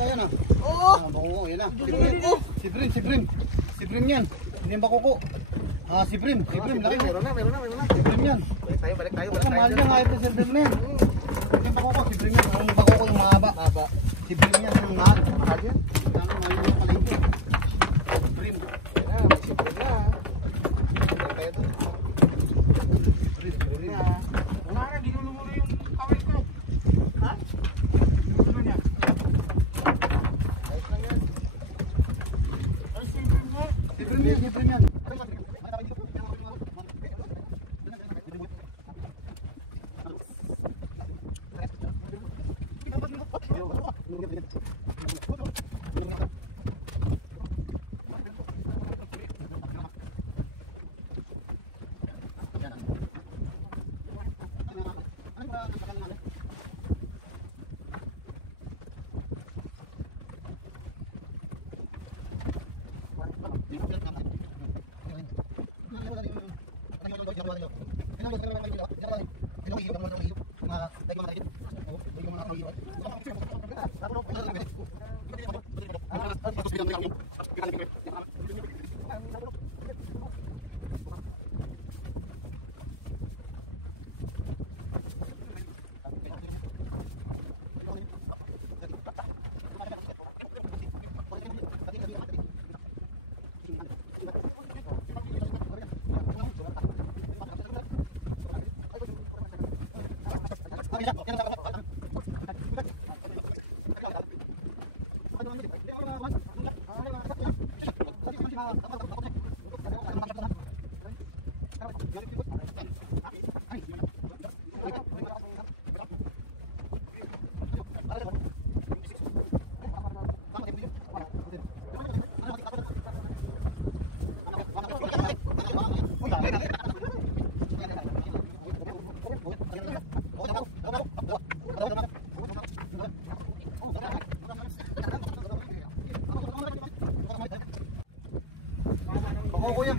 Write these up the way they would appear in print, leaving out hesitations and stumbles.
tayo na. Oo. Bakoko, yan na. Si Brim yan. Hindi yung bakoko. Si Brim. Laki. Meron na. Si Brim yan. Balik tayo. Mahal niya, kahit na si Brim na yan. Yung bakoko, si Brim yan. Ang bakoko yung mahaba. Si Brim yan, yung mahal. Mahal yan. Mahal yung palengke. Brim. Si Brim na. Balik tayo doon. Brim na. Wala na, ginulungulo yung kawin ko. Ha? Ginulungulo niya. Ayos lang yan. Ay, si Brim mo. Si Brim yan.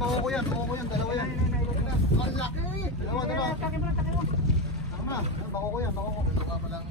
Bakoko yan, dalawa yan. Ang laki. Dalawa. Tama, bakoko yan. Dalawa pa lang.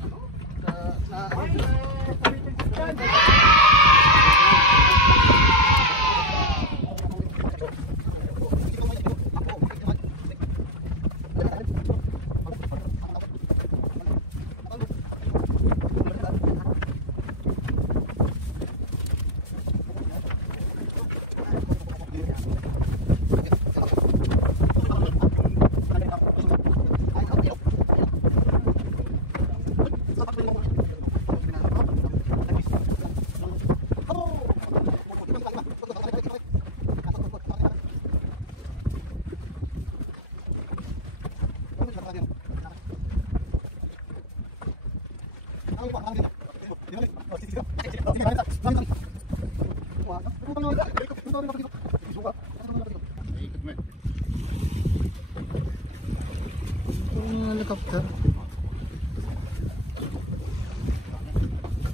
Helicopter.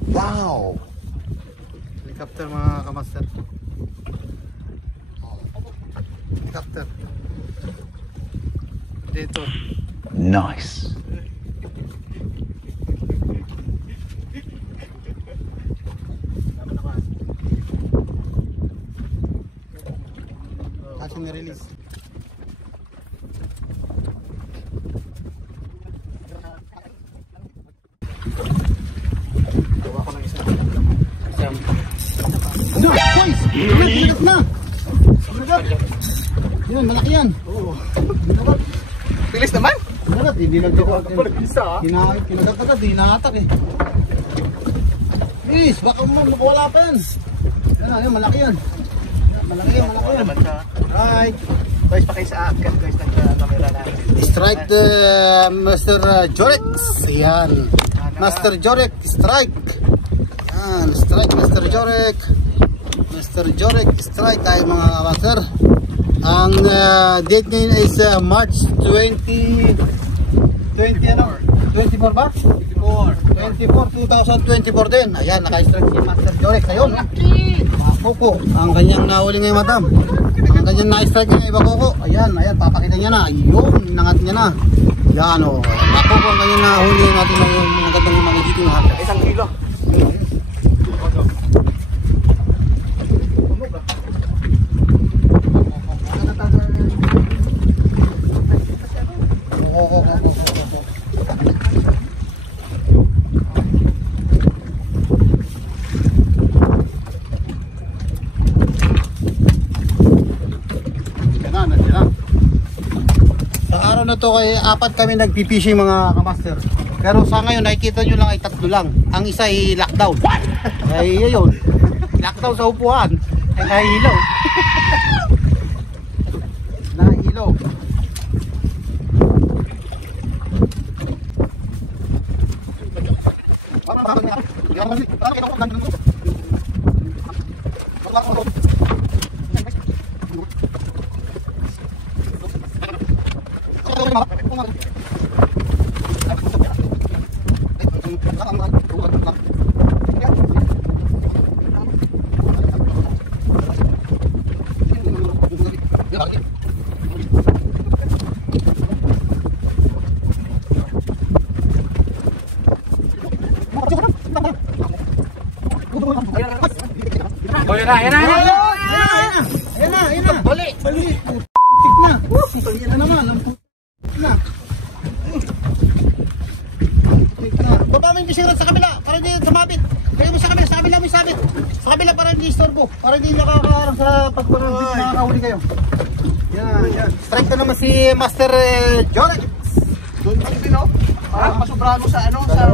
Wow! Helicopter mga kamaster. Helicopter. Dito. Nice. Kasi ni-release. Bigat na! Yun, malaki yan. Bilis naman. Bigat, hindi kinagagad, hindi nakatak eh. Bilis, baka makawala pa yan. Yan, malaki yan. Malaki yan. Right. Guys, pakay sa akin guys, nagka-camera na. Strike the Master Jorex. Yan. Master Jorex, strike. Yan, strike Master Jorex. Master Jorex, strike tayo mga master. Ang date ngayon is March 24 ba? 2024 din. Ayan, naka-strike si Master Jorex. Ayun, Bakoko. Ang kanyang nahuli ngayon, madam. Ang kanyang na-strike ngayon, Bakoko. Ayan, papakita niya na. Ayun, nangat niya na. Yan o. Bakoko ang kanyang nahuli natin ngayon. Ang gandang mga dito. 1 kilo. ano to kay apat kami nagpipishing mga kamaster. Pero sa ngayon nakikita nyo lang ay 3 lang. Ang isa ay lockdown. Ay yun. Lockdown sa upuan. Ay nahihilaw. Nahihilaw. Ayan na. Balik. Tik na. Ayan na naman. Tik na. Tik na. Baba mo yung fishing rod sa kabila para hindi sumabit. Kaya mo sa kabila mo isabit. Sa kabila para hindi istorbo. Para hindi nakakaarang sa pagkakahuli kayo. Yan. Strike na naman si Master Jorex. Doon pa din oh. Parang masobrahan mo sa ano sa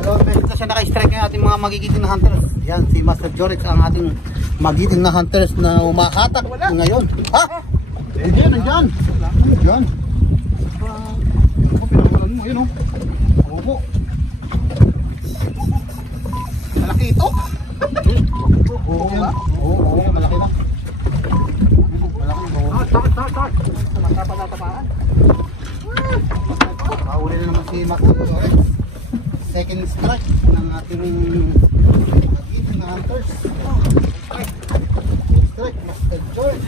Dalawang beses na siya naka-strike ng ating mga magigiting na hunters. Yan, si Master Jorex ang ating magigiting na hunters na umahatak ngayon. Ha? Hindi, nandyan. Nandyan. Pinakalan mo, yun o. Opo. Malaki ito. Oo, malaki na. Start. Matapaan. Kahuli na naman si Master Jorex. Second strike ng ating magigiting na hunters. Strike, Master Jorex.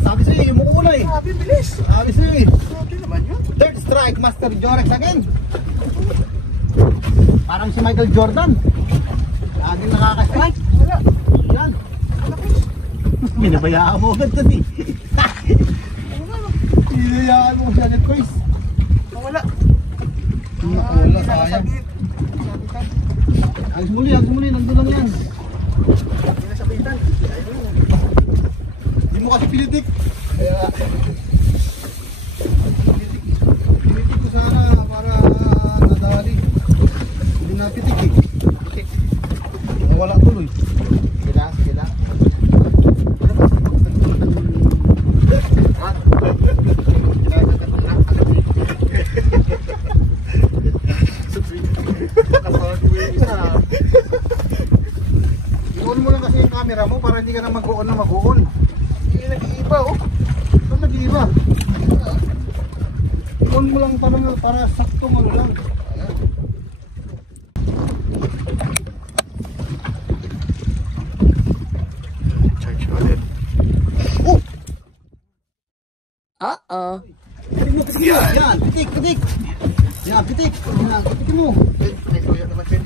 Sabi sa'yo, yung muna eh. Sabi, bilis. Sabi sa'yo eh. Sabi naman yun. Third strike, Master Jorex again. Parang si Michael Jordan. Laging nakaka-strike. Wala. Yan. Minabayaan mo agad kasi. Minabayaan mo siya agad, Kois. Wala. Wala, sayang. Agos muli. Nandun lang yan. Hindi na sabitan. Hindi mo kasi pilitik. Kaya pilitik ko sana para nadali. Hindi napitik eh. Wala tuloy. Sila. I-on mo lang kasi yung camera mo para hindi ka na mag-on na mag-on. Hindi nag-iiba oh. Saan nag-iiba? I-on mo lang para saktong ano lang. Charge ulit. Oh! Uh-oh. Pitik mo. Yan, pitik. Yan, pitik. Yan, pitik mo. May tuyo naman din.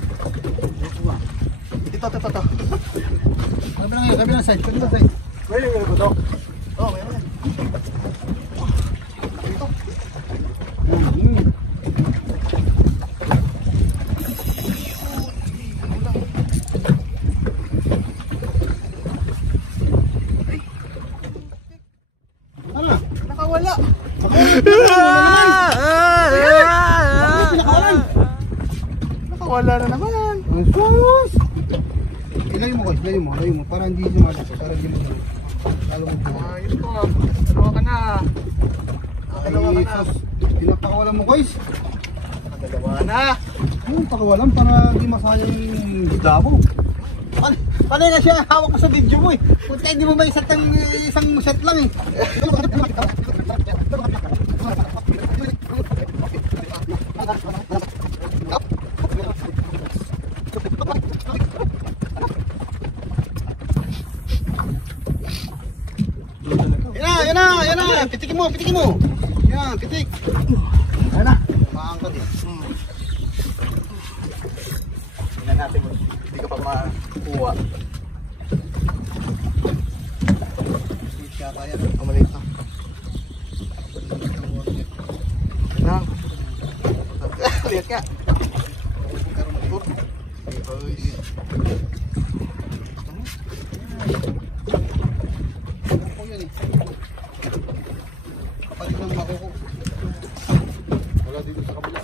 Ito. Kabilang side. Pwede ko ito. Oo, mayroon. Ito. Ano? Nakawala. Nakawala na naman. Ang sus! Ilayo mo. Para hindi lumalas. Para hindi mo. Lalo mo. Ayos ko. Dalawa ka na. Ay, sus. Pinapakawalan mo, guys. Dalawa na. Yung pakawalan para hindi masayang yung higabo. Paano nga siya hawak mo sa video mo eh. Punta hindi mo ba isang set lang eh. Yan na. Pitikin mo. Yan, pitik. Ayan na. Maangkot eh. Tingnan natin kung hindi ka pa makuha. Kaya yan. Maliit na. Lang. Lihat ka. Ako yun eh. Kapalit ng makuko. Wala dito sa kabila.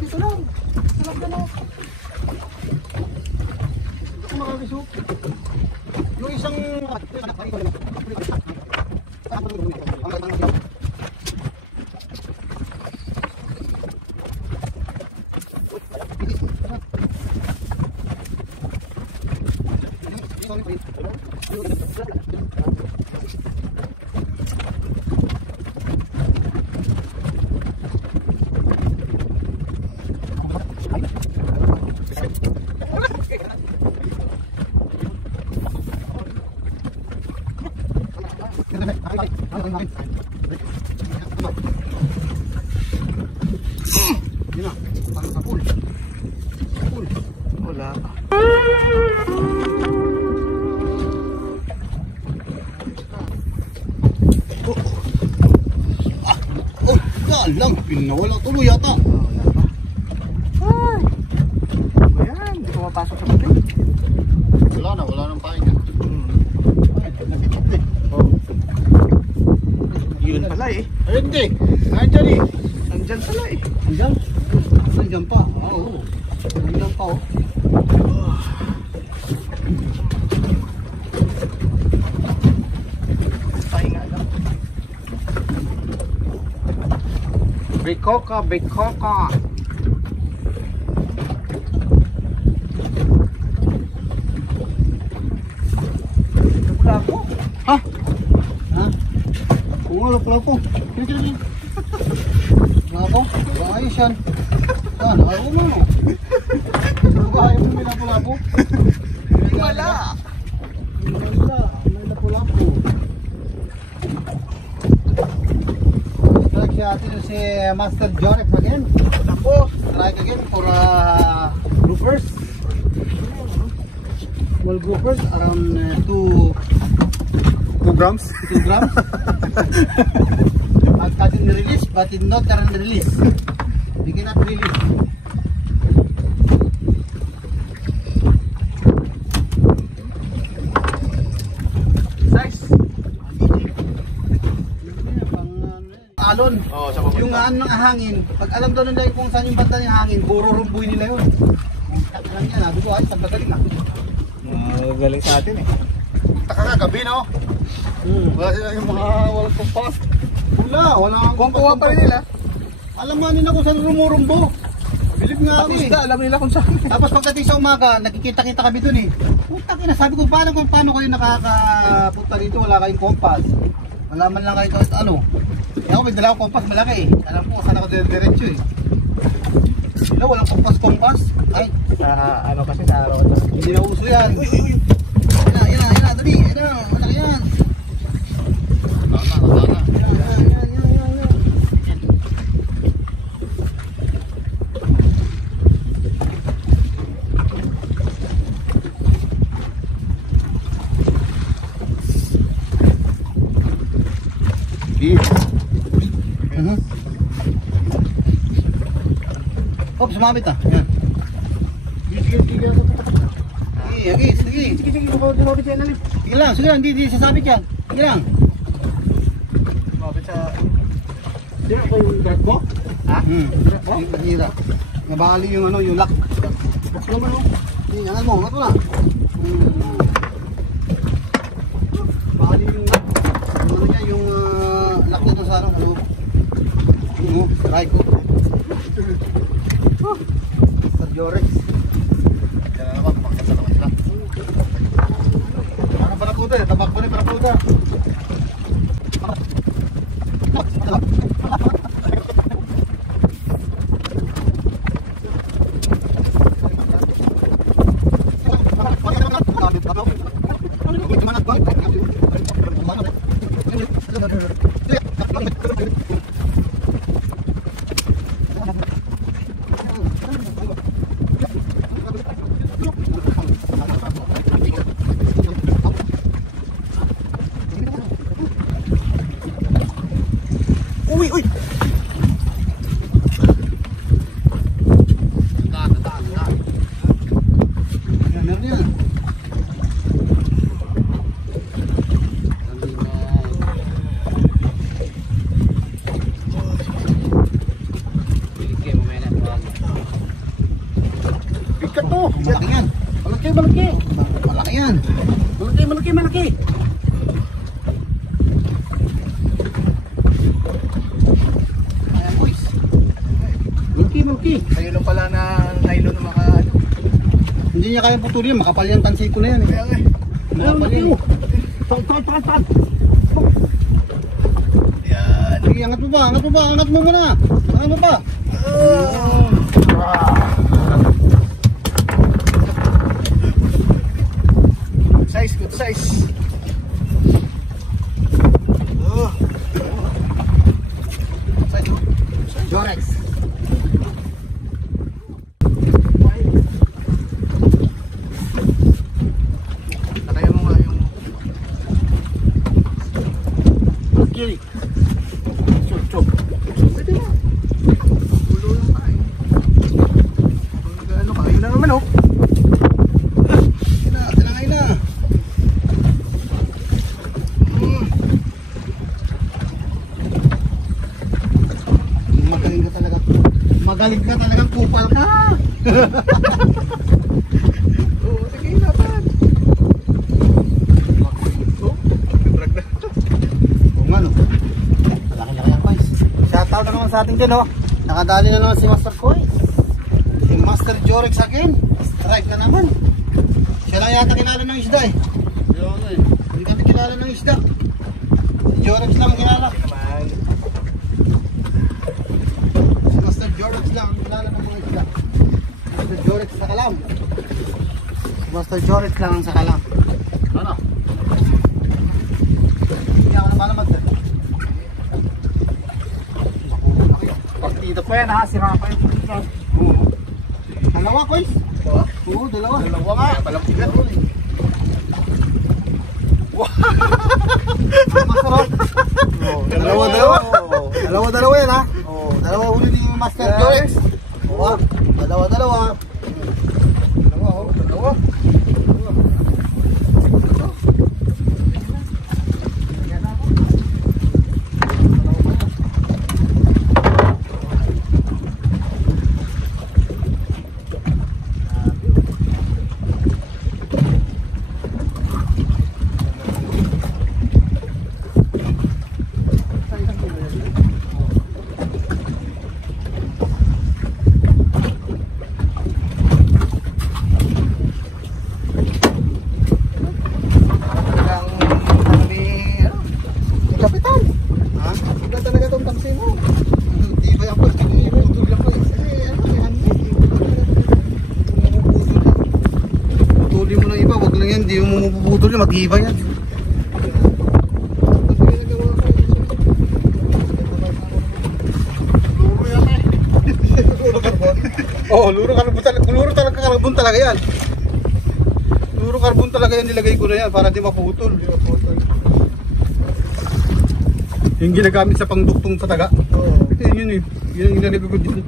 Dito lang. Sarap na lang. Dito ko makakisok. Yung isang... Yun na, parang sa pool. Wala pa. Galang, pinawala tuloy yata. Wala pa. Ay! Ayan, hindi ko mapasok sa puti. Wala nang pain yan. Ay, nakitok eh. Oh. Yun pala eh. Ay, hindi. Nandiyan eh. Nandyan pala eh. Nandiyan? Nandiyan pa. Oo. Nandiyan pa oh. Pahinga lang. Bikoka. Wala po. Ha? Ha? Wala po. Sino? Wala po? Ayos yan. Saan? Ayaw mo no? Ayaw mo may lapo-lapo? Wala. May lapo-lapo. Strike siya atin si Master Jorek again. Ako. Strike again for groupers. Small groupers around 2 grams. 2 grams. At cutting release but not current release. We cannot release. Size. Alon. Oo, sa papunta. Yung ano ng hangin, pag alam daw nila kung saan yung banda ng hangin, puro rumboy nila yun. Lang yan, sabi ko ay, sa magaling na. Galing sa atin eh. Taka ka, gabi no? Wala sila yung mga walang pagpas. Wala kang Kuha pa rin nila. Alam nga nila kung saan rumurumbo. Bilib nga ako Pati eh. isda, alam nila kung saan. Tapos pagdating sa umaga, nakikita-kita kami dun eh. Puta na, sabi ko paano kayo nakakapunta dito, wala kayong kompas. Wala man lang kayo kahit ano. Eh ako may dala akong kompas malaki eh. Alam ko saan ako diretso eh. Sila walang kompas. Ay, Ano kasi sa araw ito. hindi na uso yan. Yan na, dali. Yan na, malaki yan. Oops, sumabit ah. Yan. Sige. Sige, lumabit siya ilalim. Sige lang, hindi sasabit yan. Sige lang. Lumabit sa... Hindi ako yung guard mo? Ha? Hira. Nabali yung ano, yung lock. Box naman oh. Hindi, angal mo, ito na. Nabali yung lock. Ano niya, yung lock nito sa ano. Right ko. Sir Jorex. Yan na naman, pumakita naman sila. Sikat to. Malaki yan. Malaki, malaki. Malaki yan. Malaki, malaki, malaki. Ayan boys. Malaki, malaki. Kayo lang pala na nylon na maka ano. Hindi niya kaya putulin. Makapal yan tansi ko na yan. Kaya nga. Makapal yan. Saan. Yan. Sige, angat mo ba? Angat mo ba? Angat mo muna. Angat mo ba? Size, good size. Jorex. Nakaya mo nga yung Kiri. chop. Pwede na. Ulo lang tayo. Kung ano ka, yun na naman oh. Tinangay na. Magaling ka talaga. Magaling ka talagang kupal ka. Oo, sige laban. Oh, drag na. Oo nga no. Malaki-laki ang guys. Shoutout na naman sa ating din oh. Nakadali na naman si Master Koy. Si Master Jorex again. Strike na naman. Siya lang yata kilala ng isda eh. Hindi kami kilala ng isda. Si Jorex lang kilala. Naman. Si Master Jorex lang ang kilala ng mga isda. Master Jorex sa kalam. Si Master Jorex lang ang sa kalam. Ano? Hindi ako naman eh. Partida pa yan ha, sira pa yung partida. Oo. Dalawa koys. Dalawa? Oo, dalawa. Dalawa nga, palang tigat. Masarap. Oh, dalawa. Dalawa yan ha. Oh, dalawa huli ni Master Jorex. Oo. Dalawa. Dalawa oh, dalawa. Kapitan! Ha? Wala talaga itong tamsi mo. Di ba yan boys? Hindi mo putol lang boys. Putulin mo ng iba, wag lang yan. Hindi mo mapuputol yan, mag-iba yan. Luro yan eh. Luro karbon. Oo, luro karbon talaga yan. Luro karbon talaga yan, nilagay ko na yan para di maputol. Yung ginagamit sa pangduktong sa taga. Oo. Yun eh. Yun ang ilalagay ko dito.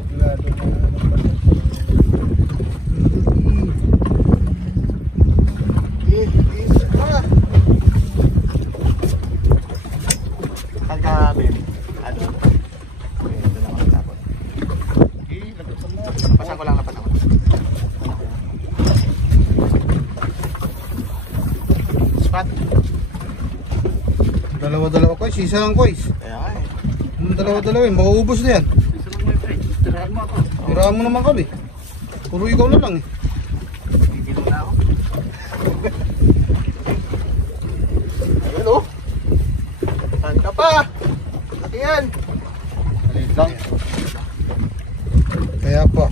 Kagabi. Ano? Ito na mga tapon. Lapasan ko lang. Spot. Dalawa koys, isa lang koys. Kaya nga eh. Dalawa yun, mauubos na yan. Isa lang my friend. Tirahan mo ako. Tirahan mo naman kami. Puro ikaw na lang eh. Gigilong na ako. Ayun oh. Saan ka pa? Laki yan. Maliit lang. Kaya pa.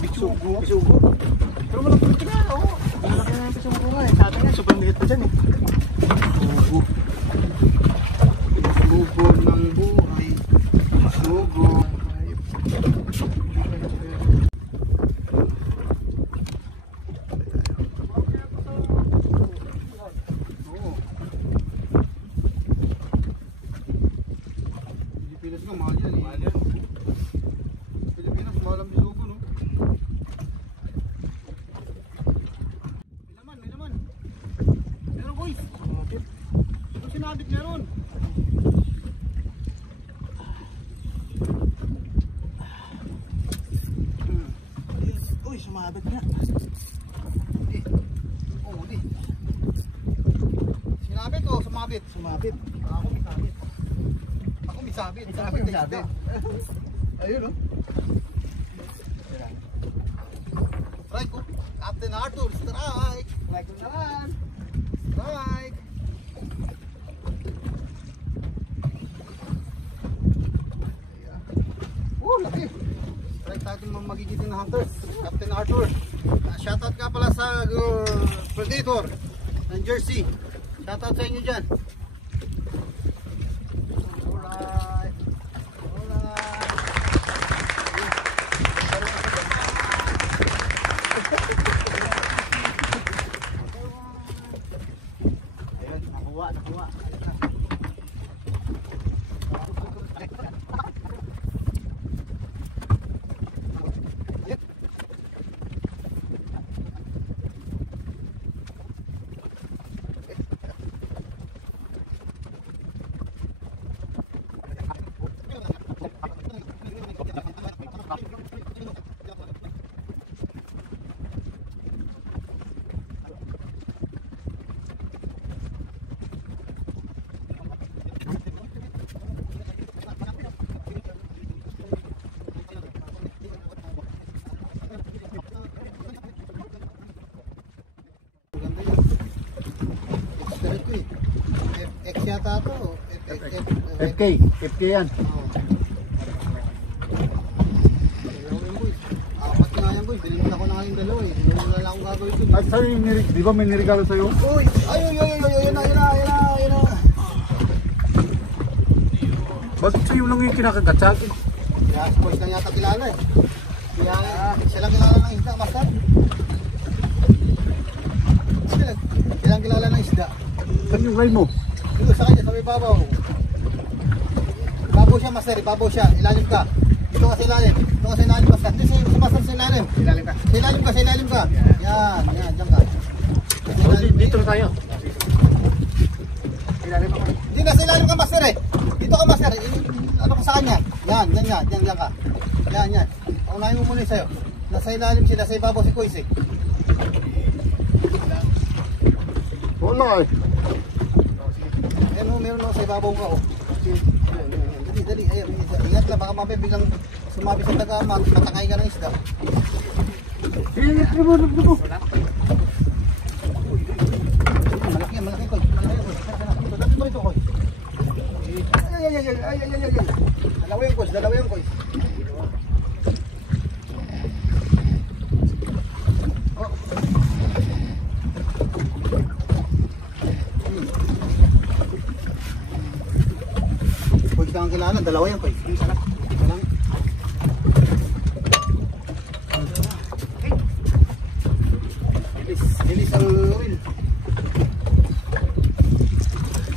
Pisugo. Pero malaki nga oh. Malaki nga yung pisugo nga eh. Sa atin nga, sobrang liit pa dyan eh. Sugo ng buhay. Sugo. Pilipinas nga, mahal yan eh. Mahal yan. Pilipinas, mahal ang bisugo no. May naman. Meron boys. Ito sinabit meron. Sabit nga. Huli. Oh, huli. Sinabit o sumabit? Sumabit. Ako may sabit. Ako may sabit. Sabit yung sabit. Ayun o. Strike ko. Captain Arthur, strike. Like ko naman. Strike. Oh, laki. Strike tayo itong magigiting na hunters. Captain Arthur. Shoutout ka pala sa Predator ng Jersey. Shoutout sa inyo dyan. Alright. Ayun, nakuha. X yata ito. FK yan. Apat nga yan boy. Bilimin ako na kayong dalawa eh. Wala lang akong gagawin ito. At sa'yo, di ba may nirigalo sa'yo? Uy! Ayun na. Bakit sa'yo lang yung kinakagatsak? Kaya si boys lang yata kilala eh. Kaya siya lang kilala ng isda, master. Siya lang kilala ng isda. Saan yung line mo? Dito sa kanya, sa may babaw. Babaw siya, master. Babaw siya. Ilalim ka. Dito ka sa ilalim. Master. Dito sa master sa ilalim. Sa ilalim ka. Yan. Diyan ka. Dito na tayo. Hindi na sa ilalim ka, master eh. Dito ka, master. Ano ka sa kanya? Yan ka. Yan. Unahin mo muna yung sa'yo. Nasa ilalim sila, sa ibabaw si Kuis eh. Wala eh. Meron ako sa ibabaw ka oh. Dali. Ayun, ingat lang, baka mamaya biglang sumabi sa taga, matangay ka ng isda. Ingat mo. Malaki ko. Dati mo ito ko. Ay. Dalawa yung ko. Pwede kang kilala, dalawa yan ko. Isa lang. Bilis ang oil.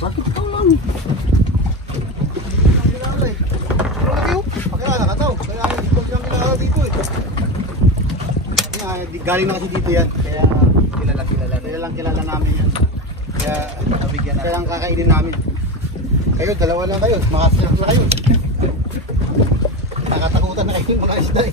Bakit ka lang? Kilala eh. Pakilala ka daw. Kaya pwede kang kilala dito eh. Galing na kasi dito yan. Kaya kilala namin yan. Kaya nabigyan namin. Kaya lang kakainin namin. Kayo, dalawa lang kayo. Makasilak na kayo. Nakatakutan na kayo yung mga isda eh.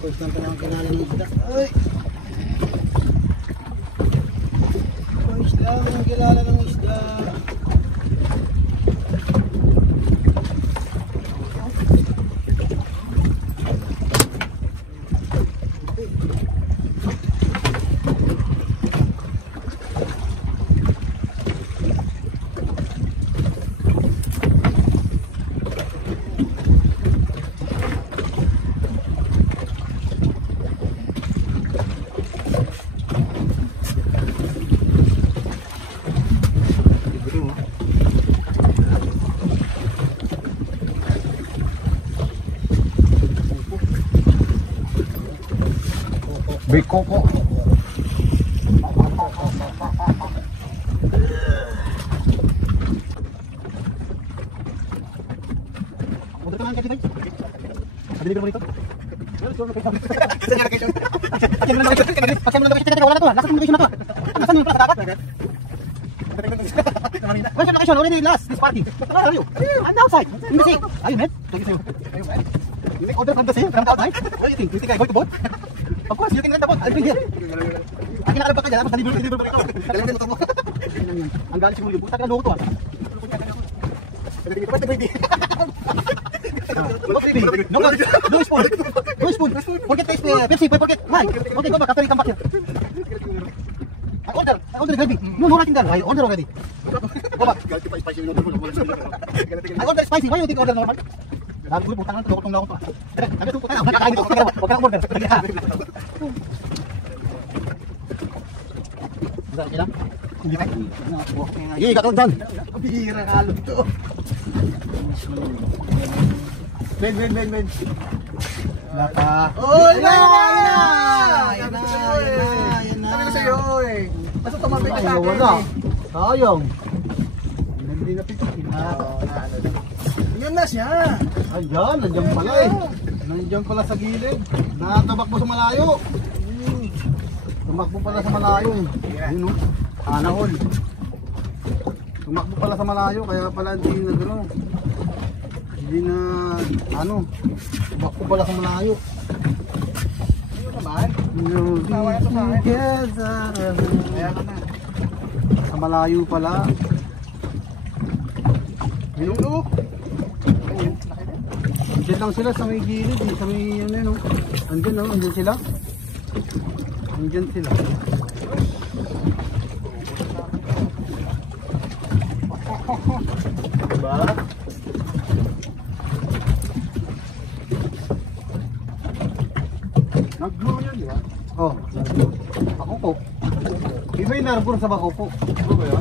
Pwede lang tayo kilala ng isda. Ay! Pwede lang kilala ng isda. Biko po. Deliver mo dito. Saan yung location? Pagyan mo na location. Pagyan mo na location. Wala na to. Nasaan yung location na to? Nasaan yung dagat? Where's your location? Already last this party. Where are you? I'm outside. In the sea. Are you mad? Thank you. Are you mad? You make order from the sea? From the outside? What do you think? You think I go to boat? Of course, you can rent the boat. I'll bring here. Ang kinakalabag ka dyan. Tapos deliver mo rito. Galing din motor mo. Ang galing siguro yung buta. Kaya loko to ah. No spoon. No spoon. Forget Pepsi. Forget. Why? Okay, go back. After you come back here. I order gravy. No nothing there. I order already. Go back. I order spicy. Why you think order normal? Lahat ko putang to tong lawak to. Agad ko tayo. Nakakain dito. Wag ka order. Dali lang. Hindi ka. Hey, kakao dyan. Bihira ka lalo to. Ben. Lapa. Oh, yan na. Sabi ko sa'yo eh. Basta tumabay ka sa akin eh. Sayang. Hindi na pitin. Yan na siya. Ayan, nandiyan pala eh. Nandiyan pala sa gilid. Nakatabakbo sa malayo. Tumakbo pala sa malayo eh. Ayun o. Anahol. Tumakbo pala sa malayo. Kaya pala hindi na gano'n. Hindi na ano. Tumakbo pala sa malayo. Ayun naman. Tawa ito sa akin. Kaya ka na. Sa malayo pala. Ayun o. Andiyan lang sila sa may gilid eh. Sa may ano yun o. Andiyan sila. Andiyan sila. Diba? Nag-glow yun, di ba? Oh, Bakupo. Iba yung narbor sa Bakupo. Ano ba yun?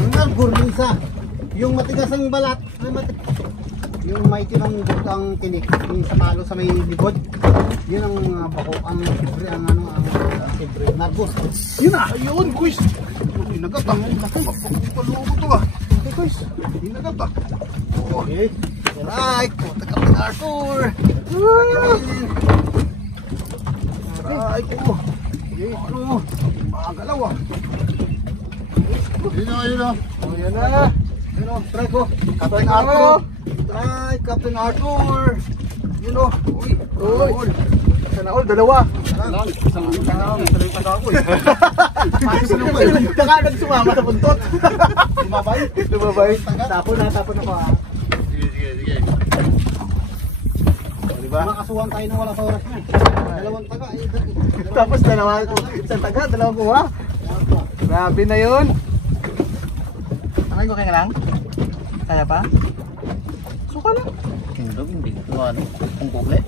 Yung narbor, yung isa. Yung matigas ang balat. Yung may tinang tinik. Yung sa malo sa may libod. Yun ang ang libre, ang ano, ang libre. Narbor. Yun na! Ayun, guys! Hinagat ah. Palubo to ah. Okay, guys. Hinagat ah. Okay. Alright. Punta ka ng Arthur. Ay ko. Ano? Magalaw ah. Yun na. Oh, yan na. Yun o, try ko. Captain Arthur. Try, Captain Arthur. Yun o. Uy. Uy. Sana all, dalawa. Isang taga ako eh. Baka nagsumama sa puntot. Lumabay. Tapon ako ah. Sige. Diba? Makasuhan tayo na wala sa oras na. Dalawang taga. Tapos dalawa ko. Isang taga, dalawang kuha. Grabe na yun. Takay ko kaya lang? Kaya pa? Suka lang. Kindog, hindi ko ano. Kung kuble.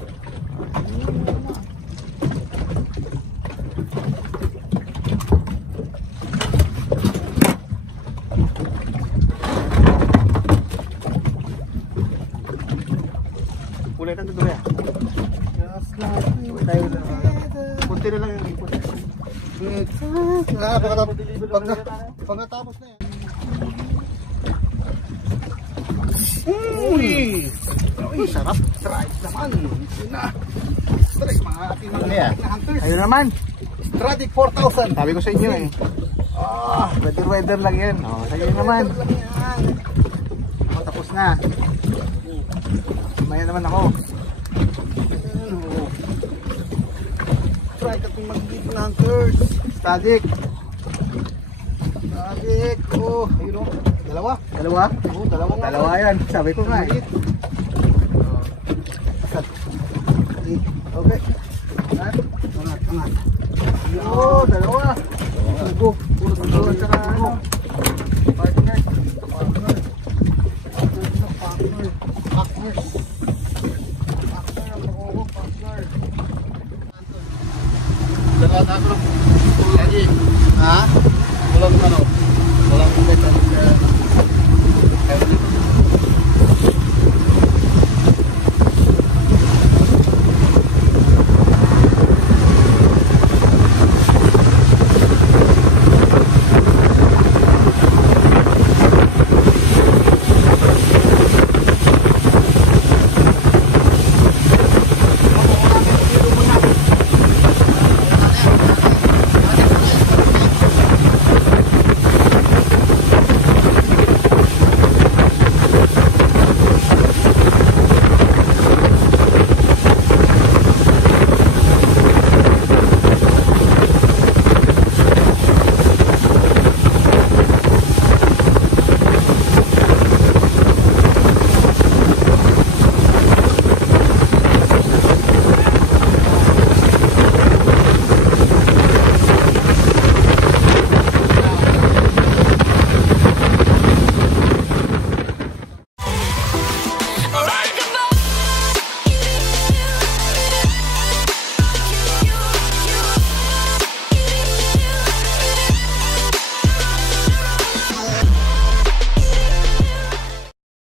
Kulay na dito ya. Punti na lang yung punti. Pagkatapos na yan. Uy! Sarap. Strike naman. Strike mga ating mga hunters. Ayun naman. Stradic 4,000. Sabi ko sa inyo eh. Weather lang yan. Sa inyo naman. Tapos na. Maya naman ako. Try ka itong mag-give ng hunters. Static. Oh, ayun o. Dalawa? Oo, dalawa yan. Sabi ko nga eh. Okay. Angat. Oh, dalawa. Puro sa